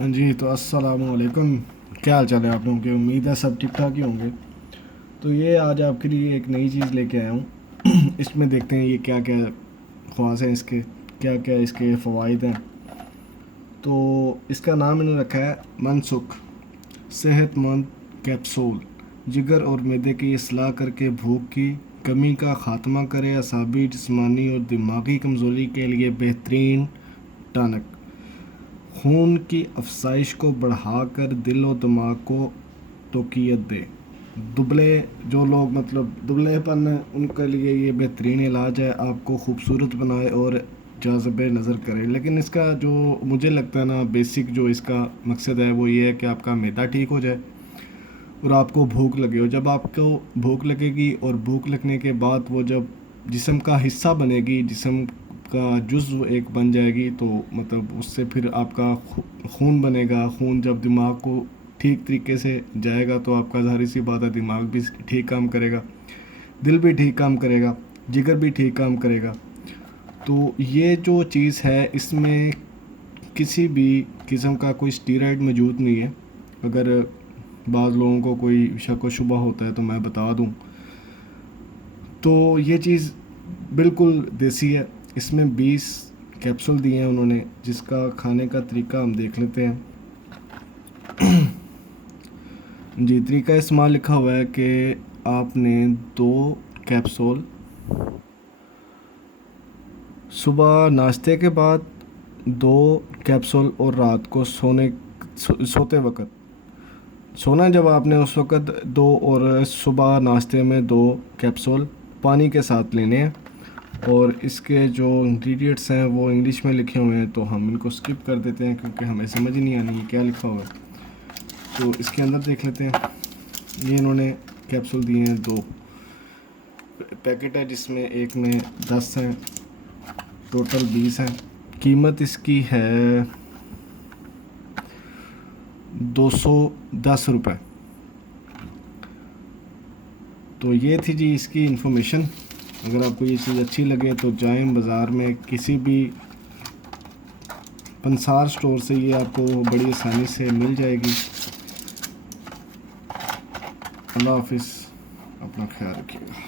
ہاں جی، تو السلام علیکم. کیا حال چال ہے آپ لوگوں کے؟ امید ہے سب ٹھیک ٹھاک ہی ہوں گے. تو یہ آج آپ کے لیے ایک نئی چیز لے کے آیا ہوں. اس میں دیکھتے ہیں یہ کیا کیا خواص ہیں اس کے، کیا کیا اس کے فوائد ہیں. تو اس کا نام انہوں نے رکھا ہے منسک صحت مند کیپسول. جگر اور معدے کی اصلاح کر کے بھوک کی کمی کا خاتمہ کرے. اعصابی، جسمانی اور دماغی کمزوری کے لیے بہترین ٹانک. خون کی افزائش کو بڑھا کر دل و دماغ کو تقویت دے. دبلے جو لوگ دبلے پن ہیں ان کے لیے یہ بہترین علاج ہے. آپ کو خوبصورت بنائے اور جاذب نظر کرے. لیکن اس کا جو مجھے لگتا ہے نا، بیسک جو اس کا مقصد ہے وہ یہ ہے کہ آپ کا معدہ ٹھیک ہو جائے اور آپ کو بھوک لگے ہو. جب آپ کو بھوک لگے گی اور بھوک لگنے کے بعد وہ جب جسم کا حصہ بنے گی، جسم کا جزو ایک بن جائے گی، تو اس سے پھر آپ کا خون بنے گا. خون جب دماغ کو ٹھیک طریقے سے جائے گا تو آپ کا ظاہر سی بات ہے دماغ بھی ٹھیک کام کرے گا، دل بھی ٹھیک کام کرے گا، جگر بھی ٹھیک کام کرے گا. تو یہ جو چیز ہے اس میں کسی بھی قسم کا کوئی اسٹیرائڈ موجود نہیں ہے. اگر بعض لوگوں کو کوئی شک و شبہ ہوتا ہے تو میں بتا دوں، تو یہ چیز بالکل دیسی ہے. اس میں 20 کیپسول دیے ہیں انہوں نے، جس کا کھانے کا طریقہ ہم دیکھ لیتے ہیں. جی، طریقہ استعمال لکھا ہوا ہے کہ آپ نے 2 کیپسول صبح ناشتے کے بعد، 2 کیپسول اور رات کو سوتے وقت. سونا جب آپ نے اس وقت 2، اور صبح ناشتے میں 2 کیپسول پانی کے ساتھ لینے ہیں. اور اس کے جو انگریڈینٹس ہیں وہ انگلش میں لکھے ہوئے ہیں، تو ہم ان کو سکپ کر دیتے ہیں کیونکہ ہمیں سمجھ نہیں آنی یہ کیا لکھا ہوا ہے. تو اس کے اندر دیکھ لیتے ہیں. یہ انہوں نے کیپسول دیے ہیں، 2 پیکٹ ہے جس میں ایک میں 10 ہیں، ٹوٹل 20 ہیں. قیمت اس کی ہے 210 روپے. تو یہ تھی جی اس کی انفارمیشن. اگر آپ کو یہ چیز اچھی لگے تو جائیں بازار میں کسی بھی پنسار سٹور سے، یہ آپ کو بڑی آسانی سے مل جائے گی. اللہ حافظ، اپنا خیال رکھیے گا.